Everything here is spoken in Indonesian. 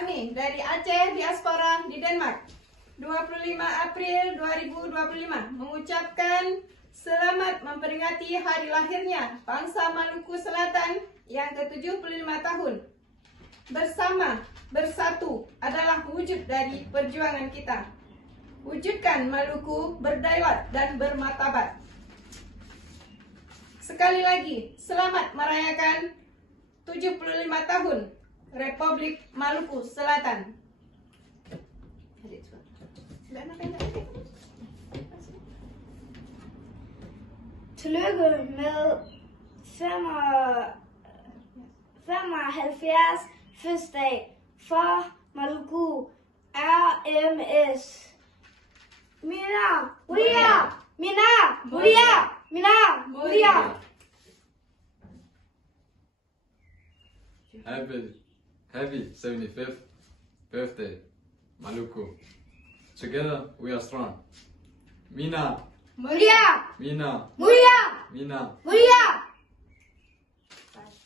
kami dari Aceh Diaspora di Denmark 25 April 2025 mengucapkan selamat memperingati hari lahirnya bangsa Maluku Selatan yang ke-75 tahun. Bersama, bersatu adalah wujud dari perjuangan kita. Wujudkan Maluku berdaulat dan bermartabat. Sekali lagi, selamat merayakan 75 tahun Republik Maluku Selatan. Tillykke med 75 fødselsdag for Maluku RMS. Mina Mulia! Mina Mulia! Mina Mulia! Happy 75th birthday, Maluku. Together we are strong. Mina Mulia! Mina Mulia! Mina Mulia!